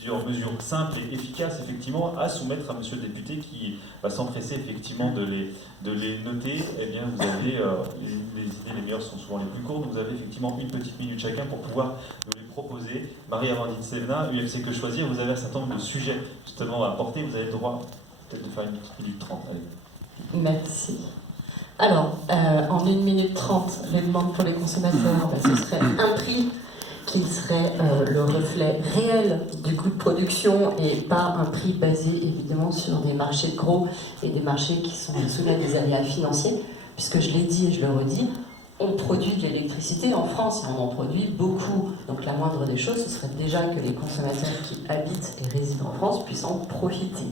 plusieurs mesures simples et efficaces effectivement à soumettre à monsieur le député qui va s'empresser effectivement de les noter. Eh bien vous avez, les idées les meilleures sont souvent les plus courtes, vous avez effectivement une petite minute chacun pour pouvoir nous les proposer. Marie-Amandine Sevna, UFC Que Choisir, vous avez un certain nombre de sujets justement à apporter, vous avez le droit peut-être de faire une petite minute 30. Allez. Merci. Alors, en 1 minute 30, les demandes pour les consommateurs, ce serait un prix qui serait le reflet réel du coût de production et pas un prix basé évidemment sur des marchés de gros et des marchés qui sont soumis à des aléas financiers, puisque je l'ai dit et je le redis, on produit de l'électricité en France et on en produit beaucoup. Donc la moindre des choses, ce serait déjà que les consommateurs qui habitent et résident en France puissent en profiter.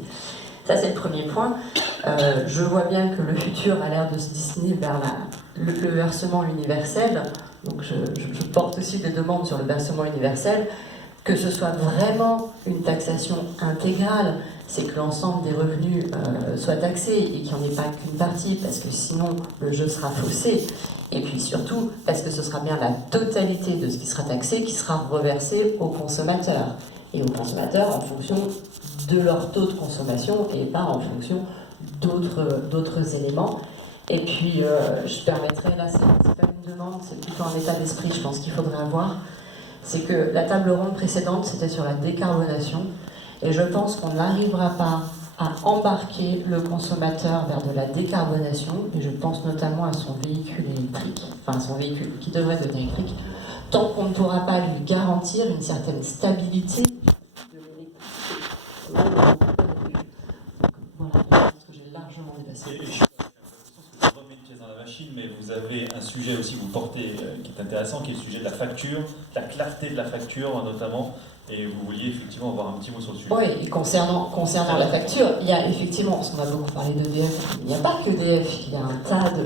Ça, c'est le premier point. Je vois bien que le futur a l'air de se dessiner vers le versement universel. Donc je porte aussi des demandes sur le versement universel. Que ce soit vraiment une taxation intégrale, c'est que l'ensemble des revenus soit taxé et qu'il n'y en ait pas qu'une partie, parce que sinon le jeu sera faussé. Et puis surtout, parce que ce sera bien la totalité de ce qui sera taxé qui sera reversé aux consommateurs. Et aux consommateurs en fonction de leur taux de consommation et pas en fonction d'autres éléments. Et puis, je permettrai, là, c'est pas une demande, c'est plutôt un état d'esprit, je pense qu'il faudrait avoir. C'est que la table ronde précédente, c'était sur la décarbonation. Et je pense qu'on n'arrivera pas à embarquer le consommateur vers de la décarbonation, et je pense notamment à son véhicule électrique, enfin son véhicule qui devrait devenir électrique, tant qu'on ne pourra pas lui garantir une certaine stabilité de l'électricité. Voilà, je pense que j'ai largement dépassé. Et je remets une pièce dans la machine, mais vous avez un sujet aussi que vous portez qui est intéressant, qui est le sujet de la facture, la clarté de la facture notamment, et vous vouliez effectivement avoir un petit mot sur le sujet. Oui, et concernant la facture, il y a effectivement, parce qu'on a beaucoup parlé d'EDF, il n'y a pas que EDF, il y a un tas de